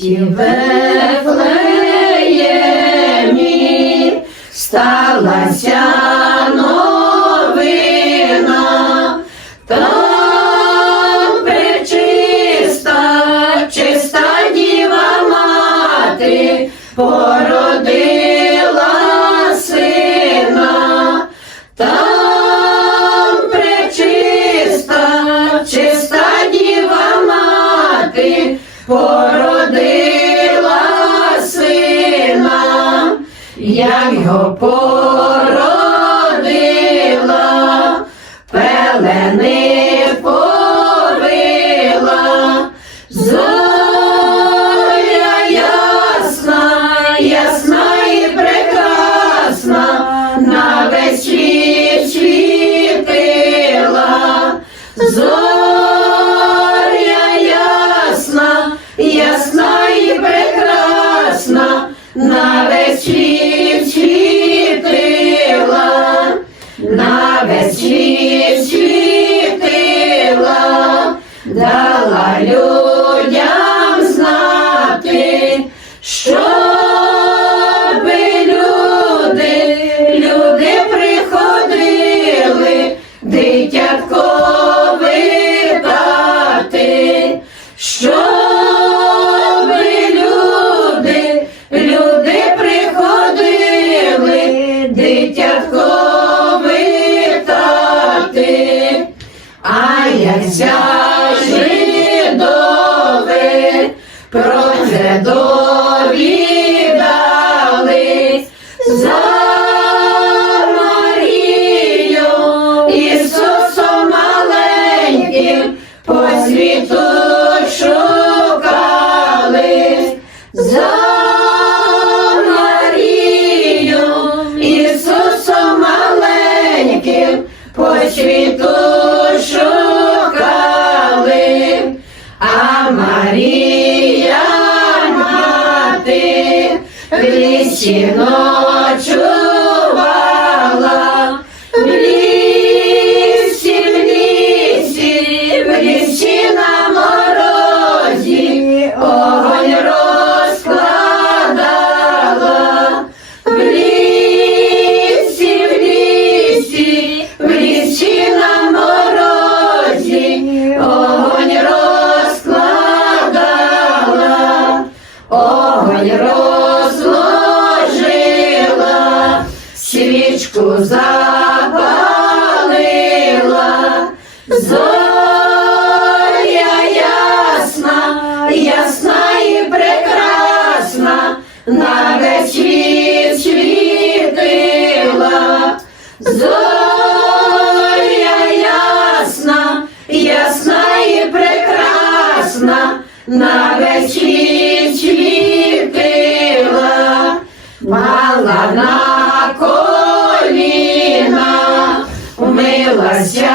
Вифлеємі сталася новина, там пречиста, чиста діва мати породила сина. Там пречиста, чиста діва мати породила як його породила, пелени повила, дала людям знати, щоб люди, люди приходили, дитятко витати, щоб люди, люди приходили, дитятко витати, про це довідались за Марію Ісусом маленьким по світу в лісі ночувала, в лісі, в лісі, в лісі на морозі огонь розкладала. В лісі, в лісі, в лісі на морозі огонь розкладала, огонь розложила, Свічку запалила, зоря ясна, ясна і прекрасна, на весь світ світила. Зоря ясна, ясна і прекрасна, на весь Втомилася